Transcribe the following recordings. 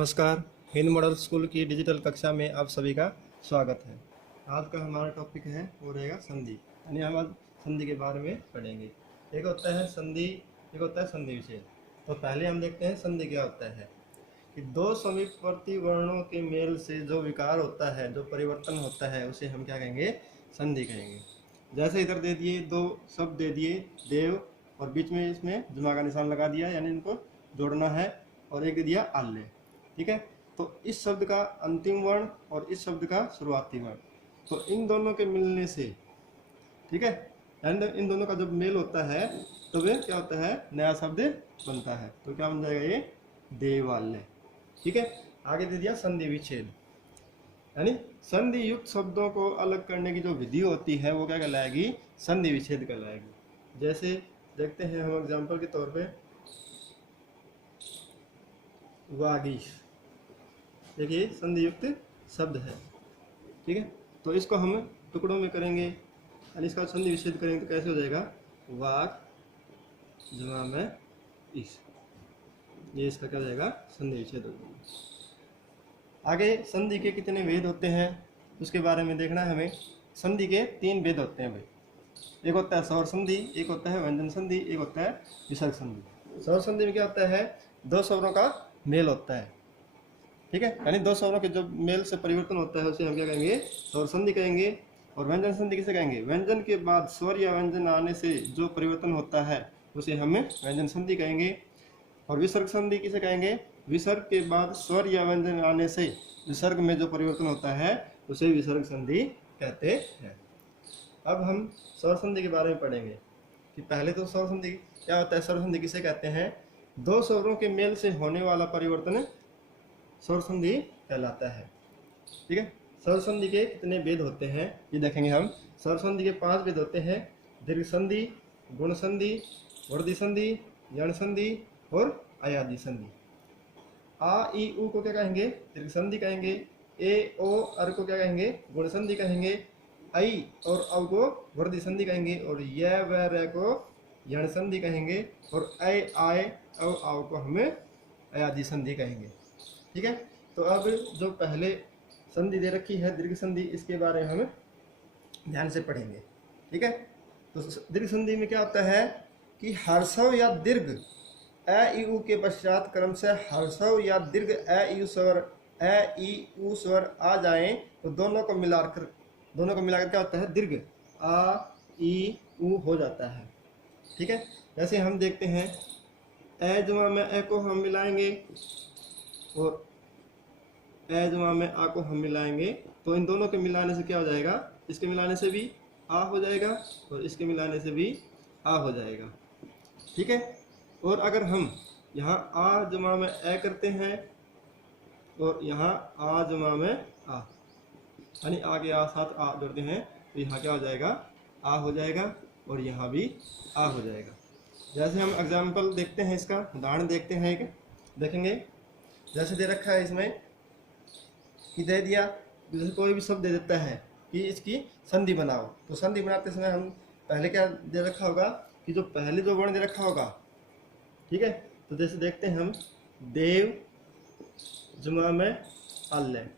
नमस्कार। Hind model school की digital कक्षा में आप सभी का स्वागत है। आज का हमारा टॉपिक है वो रहेगा संधि, यानी हम आज संधि के बारे में पढ़ेंगे। एक होता है संधि, एक होता है संधि विच्छेद। तो पहले हम देखते हैं संधि क्या होता है कि दो समीपवर्ती वर्णों के मेल से जो विकार होता है, जो परिवर्तन होता है, उसे हम क्या कहेंगे? संधि कहेंगे। जैसे इधर दे दिए दो शब्द दे दिए देव, और बीच में इसमें जुमा का निशान लगा दिया, यानी इनको जोड़ना है, और एक दे दिया आल्य। ठीक है, तो इस शब्द का अंतिम वर्ण और इस शब्द का शुरुआती वर्ण, तो इन दोनों के मिलने से, ठीक है, एंड इन दोनों का जब मेल होता है तो वे क्या होता है? नया शब्द बनता है। तो क्या बन जाएगा? ये देवालय। ठीक है, आगे दे दिया संधि विच्छेद, यानी संधि युक्त शब्दों को अलग करने की जो विधि होती है वो क्या कहलाएगी? संधि विच्छेद कहलाएगी। जैसे देखते हैं हम एग्जाम्पल के तौर पे, वागीश, देखिए संधि युक्त शब्द है। ठीक है, तो इसको हम टुकड़ों में करेंगे, यानी इसका संधि विच्छेद करेंगे तो कैसे हो जाएगा? वाक जमा में इस, ये इसका क्या हो जाएगा? संधि विच्छेद हो जाएगा। आगे संधि के कितने भेद होते हैं उसके बारे में देखना है हमें। संधि के 3 भेद होते हैं भाई। एक होता है स्वर संधि, एक होता है व्यंजन संधि, एक होता है विसर्ग संधि। स्वर संधि में क्या होता है? दो स्वरों का मेल होता है। ठीक है, यानी दो स्वरों के जो मेल से परिवर्तन होता है उसे हम क्या कहेंगे? स्वर संधि कहेंगे। और व्यंजन संधि किसे कहेंगे? व्यंजन के बाद स्वर या व्यंजन आने से जो परिवर्तन होता है उसे हम व्यंजन संधि कहेंगे। और विसर्ग संधि किसे कहेंगे? विसर्ग के बाद स्वर या व्यंजन आने से विसर्ग में जो परिवर्तन होता है उसे विसर्ग संधि कहते हैं। अब हम स्वर संधि के बारे में पढ़ेंगे कि पहले तो स्वर संधि क्या होता है? स्वर संधि किसे कहते हैं? दो स्वरों के मेल से होने वाला परिवर्तन स्वर संधि कहलाता है। ठीक है, स्वर संधि के कितने भेद होते हैं ये देखेंगे हम। स्वर संधि के 5 भेद होते हैं: दीर्घ संधि, गुण संधि, वर्धी संधि, यण संधि और अयादि संधि। आ ई उ को क्या कहेंगे? दीर्घ संधि कहेंगे। ए ओ अर को क्या कहेंगे? गुण संधि कहेंगे। आई और औ को वर्धी संधि कहेंगे। और य व र को यण संधि कहेंगे। और ऐ आय औ आओ को हमें अयादि संधि कहेंगे। ठीक है, तो अब जो पहले संधि दे रखी है दीर्घ संधि, इसके बारे में हम ध्यान से पढ़ेंगे। ठीक है, तो दीर्घ संधि में क्या होता है कि हर्षव या दीर्घ अ ई उ के पश्चात क्रम से हर्षव या दीर्घ अ ई उ स्वर आ जाएं तो दोनों को मिलाकर क्या होता है? दीर्घ आ ई उ हो जाता है। ठीक है, जैसे हम देखते हैं ए जमा में ए को हम मिलाएंगे और ए जमा में आ को हम मिलाएंगे, तो इन दोनों के मिलाने से क्या हो जाएगा? इसके मिलाने से भी आ हो जाएगा और इसके मिलाने से भी आ हो जाएगा। ठीक है, और अगर हम यहाँ आ जमा में ए करते हैं और यहाँ आ जमा में आ, यानी आ के आ साथ आ जोड़ते हैं, तो यहाँ क्या हो जाएगा? आ हो जाएगा और यहाँ भी आ हो जाएगा। जैसे हम एग्जाम्पल देखते हैं, इसका उदाहरण देखते हैं। एक देखेंगे, जैसे दे रखा है इसमें कि दे दिया, जैसे कोई भी शब्द दे देता है कि इसकी संधि बनाओ, तो संधि बनाते समय हम पहले क्या दे रखा होगा कि जो पहले जो वर्ण दे रखा होगा। ठीक है, तो जैसे देखते हैं हम, देव जुमा में आल्य,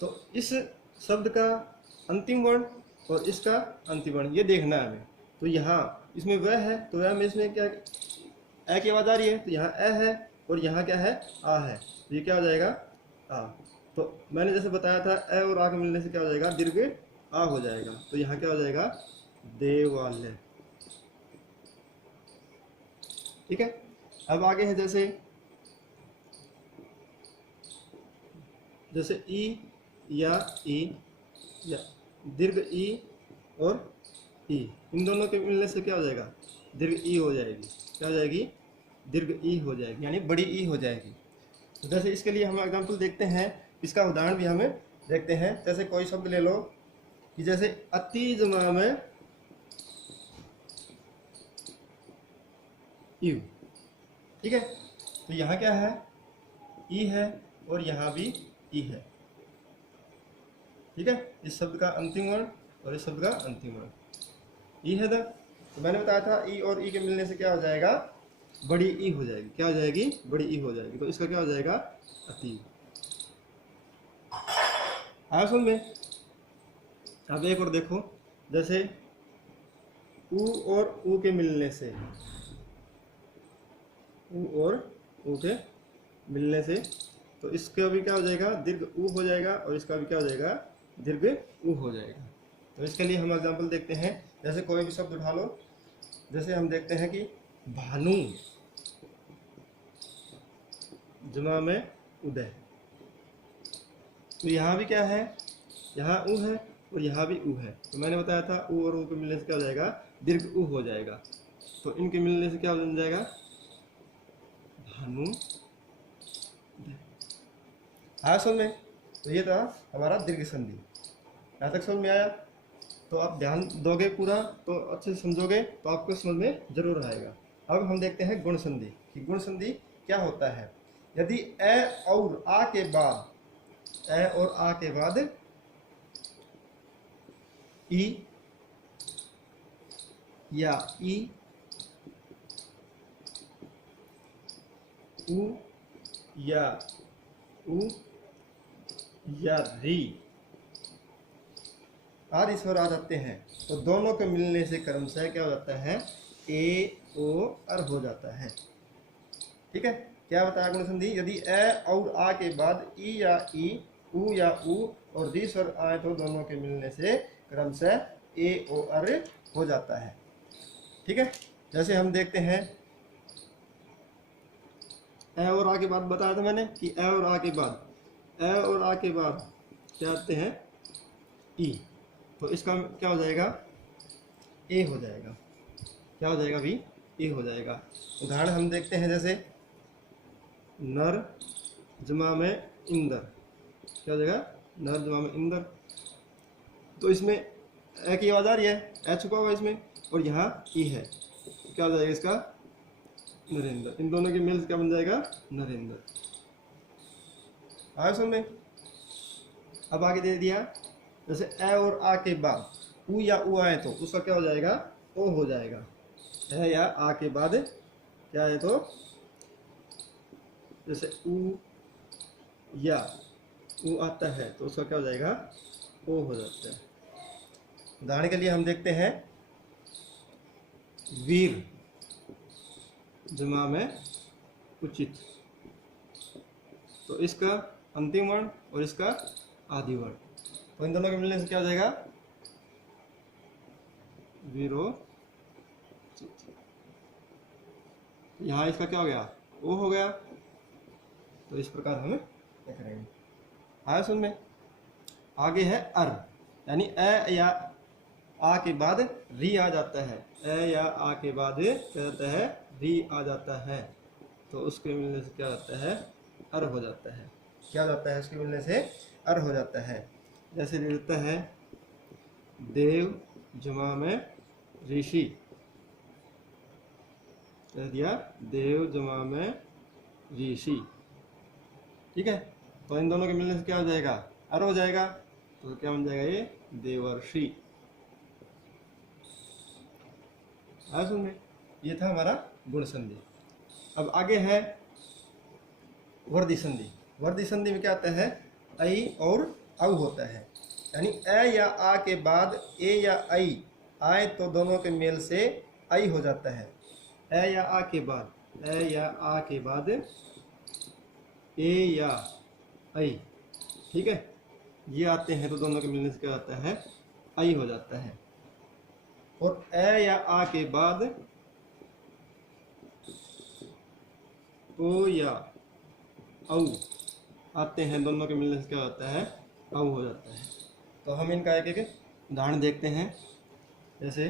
तो इस शब्द का अंतिम वर्ण और इसका अंतिम वर्ण ये देखना है हमें। तो यहाँ इसमें वह है, तो वह में इसमें क्या ए की आवाज़ आ रही है, तो यहाँ ए है और यहाँ क्या है? आ है, तो ये क्या हो जाएगा? आ। तो मैंने जैसे बताया था ए और आ के मिलने से क्या हो जाएगा? दीर्घ आ हो जाएगा। तो यहाँ क्या हो जाएगा? देवालय। ठीक है, अब आगे है जैसे ई या दीर्घ ई और ई, इन दोनों के मिलने से क्या हो जाएगा? दीर्घ ई हो जाएगी। क्या हो जाएगी? दीर्घ ई हो जाएगी, यानी बड़ी ई हो जाएगी। तो जैसे इसके लिए हम एग्जाम्पल देखते हैं, इसका उदाहरण भी हमें देखते हैं। जैसे कोई शब्द ले लो कि जैसे अति जमा में यू। ठीक है, तो यहाँ क्या है? ई है और यहाँ भी ई है। ठीक है, इस शब्द का अंतिम वर्ण और इस शब्द का अंतिम वर्ण ई है। तो मैंने बताया था ई और ई के मिलने से क्या हो जाएगा? बड़ी ई हो जाएगी। क्या हो जाएगी? बड़ी ई हो जाएगी। तो इसका क्या हो जाएगा? अतीव। आया समझ में? अब एक और देखो, जैसे ऊ और ऊ के मिलने से, ऊ और ऊ के मिलने से, तो इसका भी क्या हो जाएगा? दीर्घ ऊ हो जाएगा, और इसका भी क्या हो जाएगा? दीर्घ ऊ हो जाएगा। तो इसके लिए हम एग्जाम्पल देखते हैं। जैसे कोई भी शब्द उठा लो, जैसे हम देखते हैं कि भानु जमा में उदय, तो यहाँ भी क्या है? यहाँ ऊ है और यहाँ भी ऊ है। तो मैंने बताया था ऊ और ऊ के मिलने से क्या हो जाएगा? दीर्घ ऊ हो जाएगा। तो इनके मिलने से क्या बन जाएगा? भानु। आया समझ में? तो ये था हमारा दीर्घ संधि। यहाँ तक समझ में आया? तो आप ध्यान दोगे पूरा तो अच्छे से समझोगे तो आपको समझ में जरूर आएगा। अब हम देखते हैं गुण संधि कि गुण संधि क्या होता है। यदि ए और आ के बाद, ए और आ के बाद ई या ई, ऊ या ऊ या री आदि स्वर आ जाते हैं, तो दोनों के मिलने से क्रमशः क्या हो जाता है? ए ओ अर हो जाता है। ठीक है? क्या बताया गुण संधि? यदि ए और आ के बाद ई या ई, ऊ या ऊ और री स्वर आए तो दोनों के मिलने से क्रमशः ए ओ अर हो जाता है। ठीक है? जैसे हम देखते हैं ए और आ के बाद बताया था मैंने कि ए और आ के बाद, ए और आ के बाद क्या आते हैं? ई। तो इसका क्या हो जाएगा? ए हो जाएगा। क्या हो जाएगा भी? ए हो जाएगा। उदाहरण हम देखते हैं, जैसे नर जमा में इंदर, क्या हो जाएगा? नर जमा में इंदर। तो इसमें ए की आवाज़ आ रही है, ए छुपा हुआ इसमें, और यहाँ ई है, तो क्या हो जाएगा इसका? नरेंद्र। इन दोनों के मेल क्या बन जाएगा? नरेंद्र। आया समझ में? अब आगे दे दिया, जैसे ए और आ के बाद ऊ या ऊ आए तो उसका क्या हो जाएगा? ओ हो जाएगा। ए या आ के बाद क्या है? तो जैसे ऊ या ऊ आता है तो उसका क्या हो जाएगा? ओ हो जाता है। उदाहरण के लिए हम देखते हैं वीर जमा में उचित, तो इसका अंतिम वर्ण और इसका आदि वर्ण, तो इन दोनों के मिलने से क्या हो जाएगा? वीरोचित। यहाँ इसका क्या हो गया? ओ हो गया। तो इस प्रकार हम क्या करेंगे? आया सुन में? आगे है अर, यानी ए या आ के बाद री आ जाता है। ए या आ के बाद क्या जाता है? री आ जाता है, तो उसके मिलने से क्या होता है? अर हो जाता है। क्या हो जाता है? उसके मिलने से अर हो जाता है। जैसे मिलता है देव जमा में ऋषि, कह दिया देव जमा में ऋषि। ठीक है? तो इन दोनों के मिलने से क्या हो जाएगा? अर हो जाएगा। तो क्या बन जाएगा? ये देवर्षि। आया सुन में? ये था हमारा गुण संधि। अब आगे है वर्धी संधि। वर्धी संधि में क्या आता है? ऐ और औ होता है, यानी ए या आ के बाद ए या ऐ आए तो दोनों के मेल से ऐ हो जाता है। ए या आ के बाद, ए या आ के बाद ए या ऐ, ठीक है, ये आते हैं तो दोनों के मिलने से क्या होता है? ऐ हो जाता है। और ए या आ के बाद ओ या औ आते हैं, दोनों के मिलने से क्या होता है? औ हो जाता है। तो हम इनका एक एक उदाहरण देखते हैं। जैसे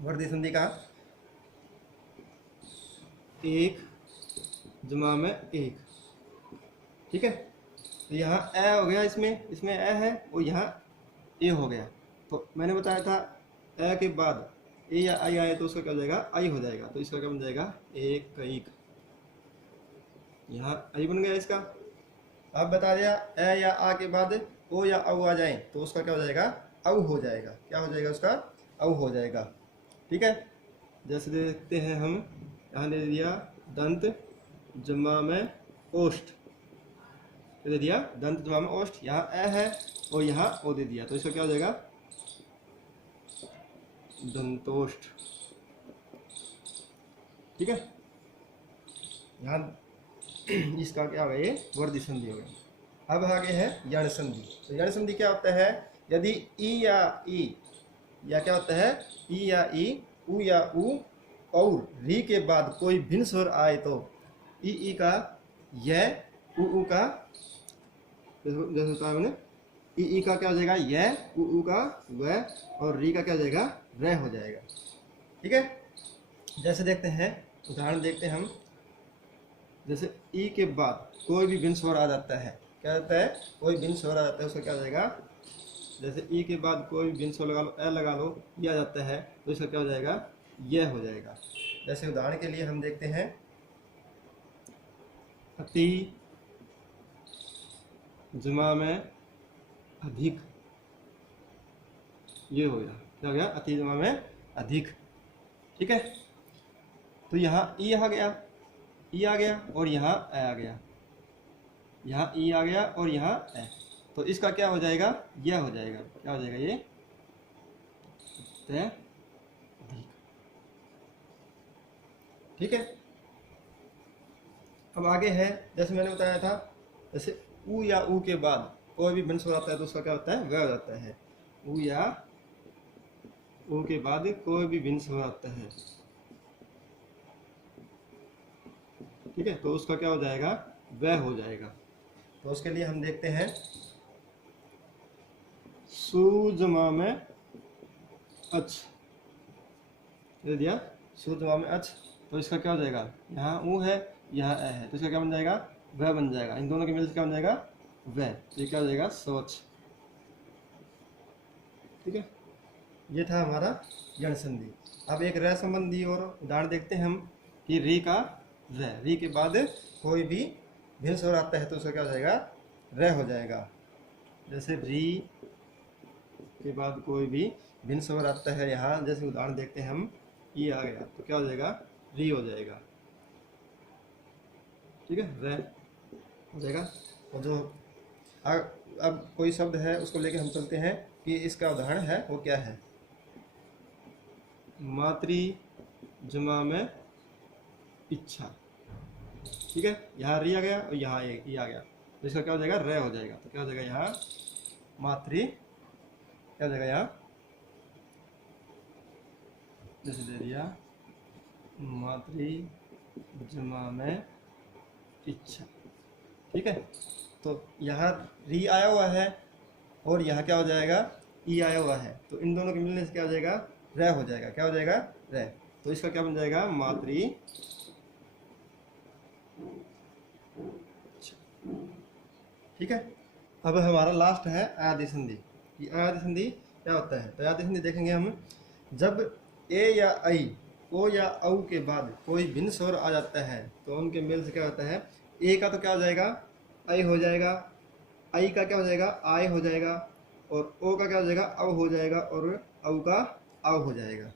वर्धी संधि का एक जमा में एक, ठीक है, तो यहाँ ए हो गया, इसमें इसमें ए है और यहाँ ए हो गया। तो मैंने बताया था ए के बाद ए या आई आए तो उसका क्या हो जाएगा? आई हो जाएगा। तो इसका क्या बन जाएगा? एक कईक। यहाँ आई बन गया इसका। अब बता दिया ए या आ के बाद ओ या औ आ जाए तो उसका क्या हो जाएगा? औ हो जाएगा। क्या हो जाएगा उसका? औ हो जाएगा। ठीक है? जैसे देखते हैं हम यहाँ दे दिया दंत जमा में ओष्ठ, दे दिया दंत जमा में ओष्ठ, यहाँ ए है और यहाँ ओ दे दिया, तो इसका क्या हो जाएगा दंतोष्ठ। ठीक है, यहाँ इसका क्या होगा, ये वर्धी संधि हो गया। अब आगे है यण संधि। तो यण संधि क्या होता है, यदि ई या ई या क्या होता है ई या ई, उ या उ और री के बाद कोई भिन्न स्वर आए तो ई का य, उ का, जैसे होता है मैंने, ई का क्या हो जाएगा य, उ का व, और री का क्या हो जाएगा र हो जाएगा। ठीक है, जैसे देखते हैं उदाहरण देखते हैं हम। जैसे ई के बाद कोई भी भिन्न स्वर आ जाता है, क्या होता है कोई भिन्न स्वर आ जाता है, उसका क्या हो जाएगा, जैसे ई के बाद कोई भी भिन्न स्वर लगा लो, ए लगा लो, ये आ जाता है, तो इसका क्या हो जाएगा ये हो जाएगा। जैसे उदाहरण के लिए हम देखते हैं अति जमा में अधिक, ये हो गया, क्या हो गया अति जमा में अधिक। ठीक है, तो यहाँ ई आ गया, ई आ गया और यहाँ ए आ गया, यहाँ ई आ गया और यहाँ ए, तो इसका क्या हो जाएगा यह हो जाएगा, क्या हो जाएगा ये अधिक। ठीक है, अब आगे है, जैसे मैंने बताया था, जैसे उ या उ के बाद कोई भी भिन्न स्वर आता है तो उसका क्या होता है वह हो जाता है, उ या उ के बाद कोई भी भिन्न स्वर आता है, ठीक है, तो उसका क्या हो जाएगा वह हो जाएगा। तो उसके लिए हम देखते हैं सु जमा में अच, दे दिया सु जमा में अच, तो इसका क्या हो जाएगा, यहाँ उ है यहाँ ए है, तो इसका क्या बन जाएगा वह बन जाएगा, इन दोनों के मिल से क्या बन जाएगा वह, तो ये क्या हो जाएगा स्वच्छ। ठीक है, ये था हमारा यण संधि। अब एक र संबंधी और उदाहरण देखते हैं हम कि री का र, री के बाद कोई भी भिन्न स्वर आता है तो उसका क्या हो जाएगा र हो जाएगा। जैसे री के बाद कोई भी भिन्न स्वर आता है, यहाँ जैसे उदाहरण देखते हैं हम, ई आ गया तो क्या हो जाएगा री हो जाएगा। ठीक है, र हो जाएगा। और जो अब कोई शब्द है उसको लेके हम चलते हैं कि इसका उदाहरण है वो क्या है। मातृ जमा में इच्छा। ठीक है, यहाँ री आ गया और यहाँ ई आ गया, तो इसका क्या हो जाएगा र हो जाएगा, तो क्या हो जाएगा यहाँ मातृ, क्या हो जाएगा यहाँ जैसे दे दिया मातृ जमा में इच्छा। ठीक है, तो यहाँ री आया हुआ है और यहाँ क्या हो जाएगा ई आया हुआ है, तो इन दोनों के मिलने से क्या हो जाएगा र हो जाएगा, क्या हो जाएगा र, तो इसका क्या बन जाएगा मातृ। ठीक है, अब हमारा लास्ट है आदि संधि। ये आदि संधि क्या होता है, तो आदि संधि देखेंगे हम, जब ए या आई, ओ या औ के बाद कोई भिन्न स्वर आ जाता है तो उनके मेल से क्या होता है, ए का तो क्या हो जाएगा आई हो जाएगा, आई का क्या हो जाएगा आय हो जाएगा, और ओ का क्या हो जाएगा अव हो जाएगा, और औ का आव हो जाएगा।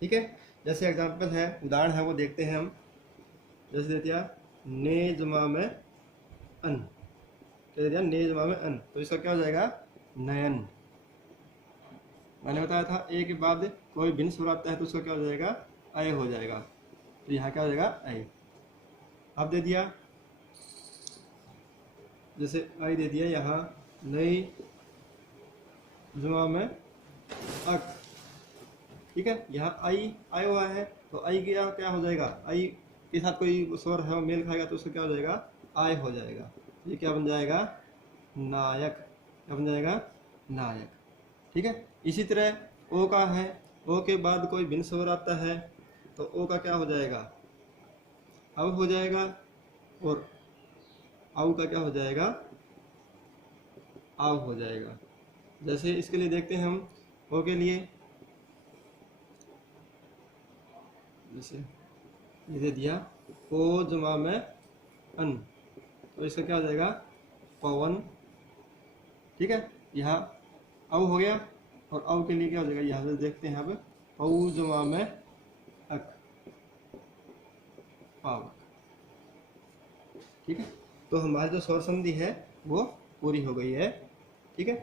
ठीक है, जैसे एग्जाम्पल है उदाहरण है वो देखते हैं हम। जैसे दे दिया ने जमा में अन, क्या दे दिया ने जमा में अन, तो इसका क्या हो जाएगा नयन। मैंने बताया था ए के बाद कोई भिन्न स्वर आता है तो उसका क्या हो जाएगा अय हो जाएगा, तो यहाँ क्या हो जाएगा अय। अब दे दिया जैसे आई दे दिया यहाँ नई जमा में अक। ठीक है, यहाँ आई आया हुआ है तो आई क्या हो जाएगा, आई के साथ कोई स्वर है मेल खाएगा तो उसका क्या हो जाएगा आय हो जाएगा, ये क्या बन जाएगा नायक, क्या बन जाएगा नायक। ठीक है, इसी तरह ओ का है, ओ के बाद कोई भिन्न स्वर आता है तो ओ का क्या हो जाएगा अब हो जाएगा, और आउ का क्या हो जाएगा आव हो जाएगा। जैसे इसके लिए देखते हैं हम ओ के लिए, जैसे ये दे दिया ओ जमा में अन, तो इसका क्या हो जाएगा पवन। ठीक है, यहाँ अव हो गया, और अव के लिए क्या हो जाएगा यहाँ से देखते हैं अब औ जमा में अक, पावक। ठीक है, तो हमारी जो स्वर संधि है वो पूरी हो गई है। ठीक है।